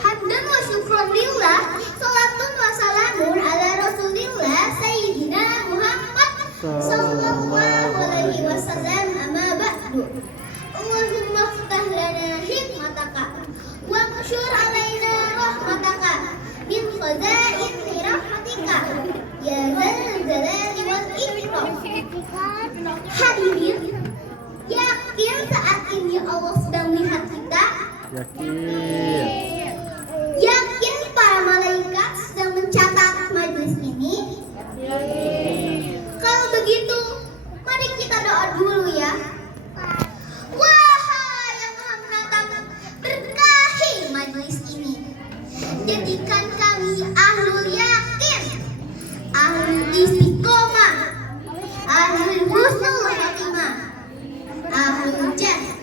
Hamdan wa syukran lillah, salatun wa salamun ala rasulillah sayyidina Muhammad sallallahu alaihi wasallam, amma ba'du. Allahumma ftah lana hikmataka wa qshur alaina rahmataka min khazaini rahmatika ya dzal jalali wal ikram. Hadirin, yakin saat ini Allah sedang melihat kita? Yakin. Yakin para malaikat sedang mencatat majelis ini? Kalau begitu, mari kita doa dulu ya. Wahai yang Maha Menatap, berkahi majelis ini. Jadikan kami ahlul yakin, ahlul istiqomah, ahlul husnul khatimah, ahlul jannah.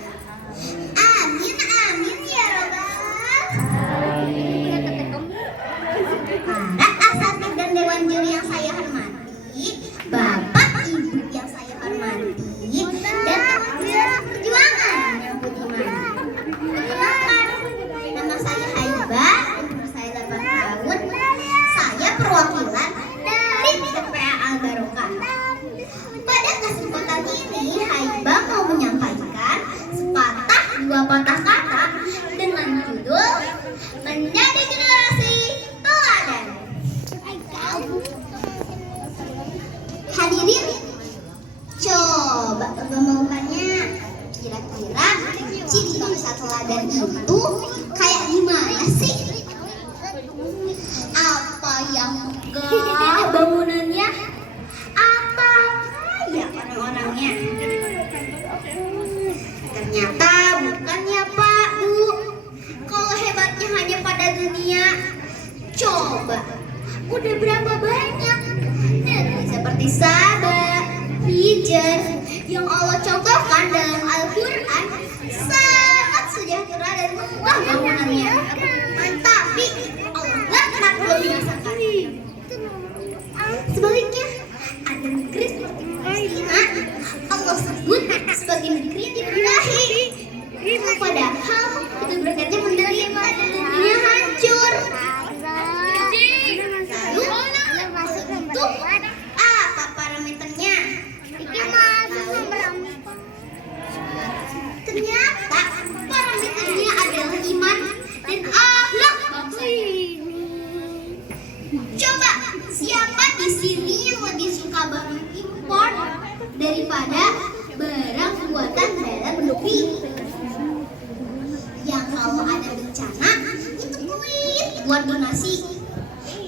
Amin amin ya robbal. Para asatid dan dewan juri yang saya hormati, Bapak Ibu yang saya hormati, dan teman-teman perjuangan yang budiman. Perkenalkan, nama saya Haiba, umur saya 8 tahun. Saya perwakilan dari TPA Al Barokah. Pada kesempatan ini, Haiba mau menyampaikan sepatah dua patah kata dengan judul Menjadi Generasi Teladan. Hadirin, coba ngomongkannya, kira-kira ciri bangsa teladan itu kayak gimana sih? Apa yang megah bangunannya? Apa kaya orang-orangnya? Ternyata bukan ya Pak, Bu. Kalau hebatnya hanya pada dunia, coba udah berapa banyak negeri seperti Sabah, Hijaz yang Allah contohkan dalam Al-Quran sangat sejahtera dan megah bangunannya. Tapi Allah gak pernah membinasakan. Sebaliknya, ada negeri seperti Palestina Allah sebut sebagai negeri yang diberkahi. Padahal itu berkatnya menderita dan dunia hancur. Lalu itu apa parameternya? Ternyata parameternya adalah iman dan akhlak bangsa ini. Coba siapa di sini yang lebih suka barang impor daripada barang buatan dalam negeri? Yang kalau ada bencana itu duit buat donasi,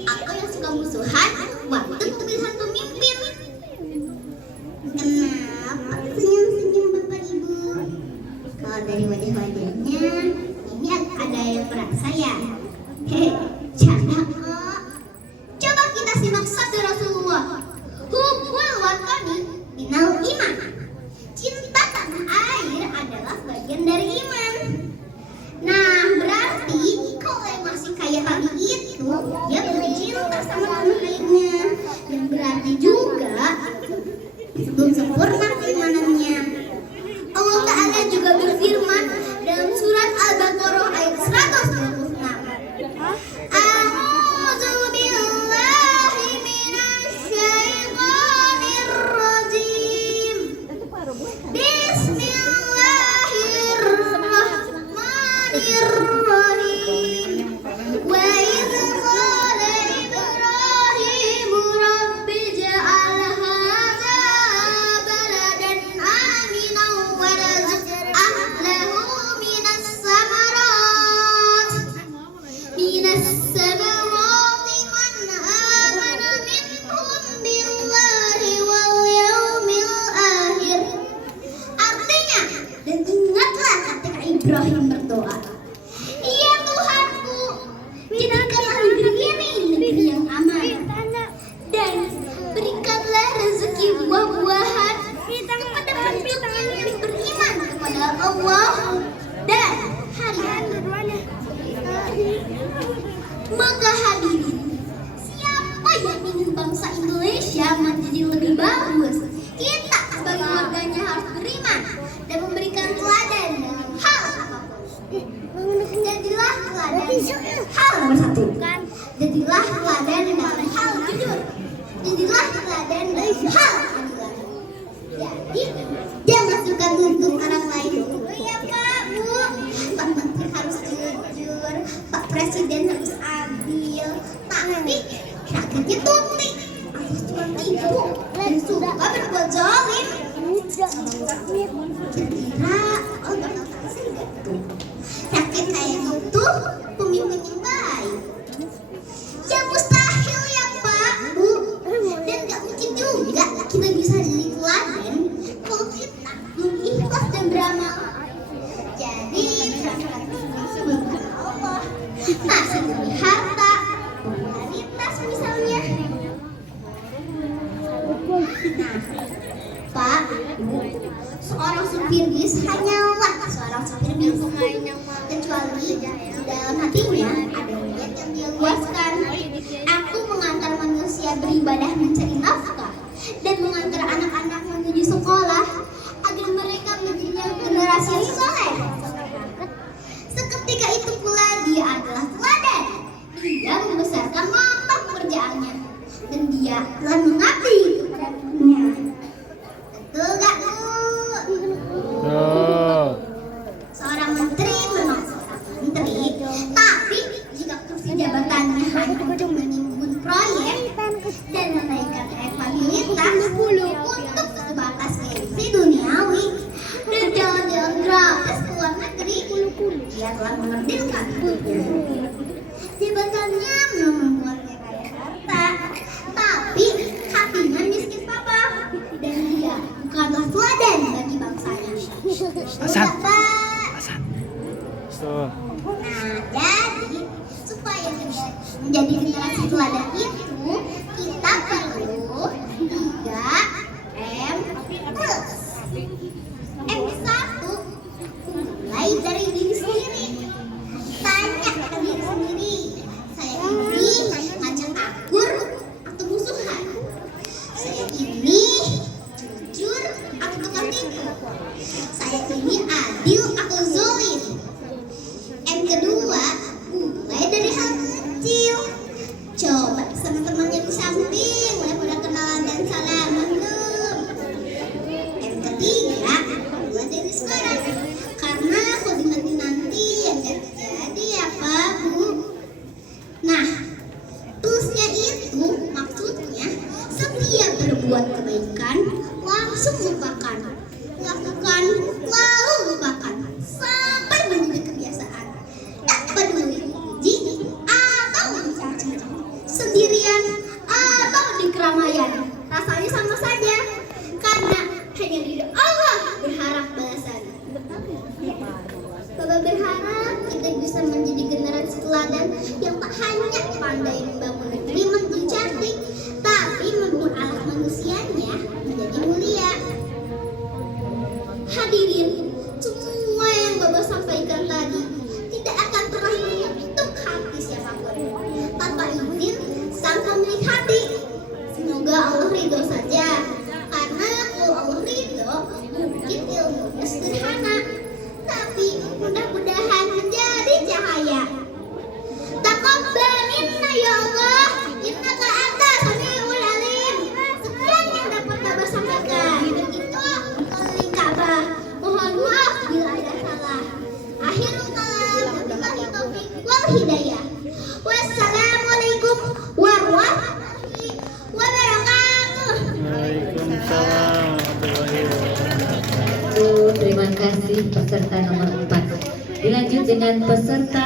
atau yang suka musuhan waktu pemilihan pemimpin. Kenapa senyum-senyum Bapak Ibu? Kalau dari wajah-wajahnya ini ada yang merasa ya? Canda kok. Coba kita simak sabda Rasulullah. Hubbul watani minal iman. Cinta tanah air adalah bagian dari iman. Nah, berarti kalau yang masih kaya tadi itu, dia belum cinta sama tanah airnya. Yang berarti juga belum sempurna keimanannya. Allah Ta'ala juga berfirman dalam surat Al-Baqarah ayat 126. A'udzu billahi minasyaitonir rajim. Bismillahirrahmanirrahim. Wa idz qala Ibrahim rabbi ij'al hadza baladan aminan warzuq ahlahu minas samarat man amana minhum billahi wal yawmil akhir. Artinya, dan ingatlah ketika Ibrahim berdoa, "Ya Tuhanku, jadikanlah negeri ini negeri yang aman, dan berikanlah rezeki buah-buahan kepada penduduknya yang beriman kepada Allah dan hari akhir." Maka hadirin, siapa yang ingin bangsa Indonesia menjadi lebih bagus? Kita sebagai warganya harus beriman dan memberikan teladan dalam hal apapun. Dan teladan hal nomor 1. Jadilah teladan dalam hal jujur. Jadilah teladan dalam hal adilan. Jadi jangan suka tuntut orang lain. Ya Pak, Bu, Pak Menteri harus jujur, Pak Presiden harus adil. Tapi rakyatnya tumpik, alias tukang tipu dan suka berbuat zalim. Kira-kira oh bakal kasih gak tuh? Rakyat kayak gitu pemimpin yang baik. Ya mustahil ya Pak, Bu. Dan gak mungkin juga kita bisa jadi teladan kalau kita belum ikhlas dan beramal. Jadi berangkat sebelum Allah, masih demi harta, popularitas misalnya. Nah, Pak, Bu, seorang supir bis hanyalah seorang supir bis, kecuali di dalam hatinya ada niat yang dia luaskan. Aku mengantar manusia beribadah mencari nafkah dan mengantar anak-anak menuju sekolah agar mereka menjadi generasi yang soleh. Seketika itu pula dia adalah teladan. Dia membesarkan mata pekerjaannya dan dia telah mengabdi kepada dunia. Betul gak, Bu? Tuh. Seorang menteri memang seorang menteri, tapi jika kursi jabatannya hanya untuk menimbun proyek dan menaikkan elektabilitas untuk sebatas gengsi duniawi dan jalan-jalan gratis ke luar negeri, dia telah mengerdilkan hidupnya. Jabatannya memang membuatnya kaya harta, tapi hatinya miskin papa, dan dia bukanlah teladan bagi bangsanya. Hasan. Pak. Tuh. Nah, jadi supaya menjadi generasi teladan itu kita perlu 3M plus. M1, mulai dari diri sendiri. Tanya ke diri sendiri, saya ini ngajak akur atau musuhan? Saya ini jujur atau tukang tipu? Saya ini adil atau zolim? M kedua, mulai dari hal kecil. Coba sama temannya di samping, mulai kenalan dan salaman belum? M ketiga, mulai dari sekarang. Karena kalau nanti yang jadi ya Pak, Bu. Nah, plusnya itu maksudnya setiap berbuat kebaikan langsung lupakan, lakukan lalu lupakan sampai menjadi kebiasaan. Tak peduli dipuji atau dicaci, sendirian atau di keramaian, rasanya sama saja karena hanya di Allah berharap balasan. Baba berharap kita bisa menjadi generasi teladan yang tak hanya pandai membangun negeri menjadi cantik, tapi membangun alat manusianya menjadi mulia. Hadirin, semua yang Baba sampaikan tadi tidak akan pernah menyentuh hati siapapun tanpa izin sang pemilik hati. Semoga Allah ridho saja, karena kalau Allah ridho mungkin ilmunya sederhana, tapi mudah-mudahan menjadi cahaya. Taqabbal minna ya Allah, innaka anta samiul alim. Sekian yang dapat Baba sampaikan. Itu kali Ka'bah. Mohon maaf bila ada salah. Akhirul kalam, wabillahi taufiq wal hidayah. Wassalamualaikum warahmatullahi wabarakatuh. Waalaikumsalam warahmatullahi wabarakatuh. Terima kasih peserta nomor 4. Dilanjut dengan peserta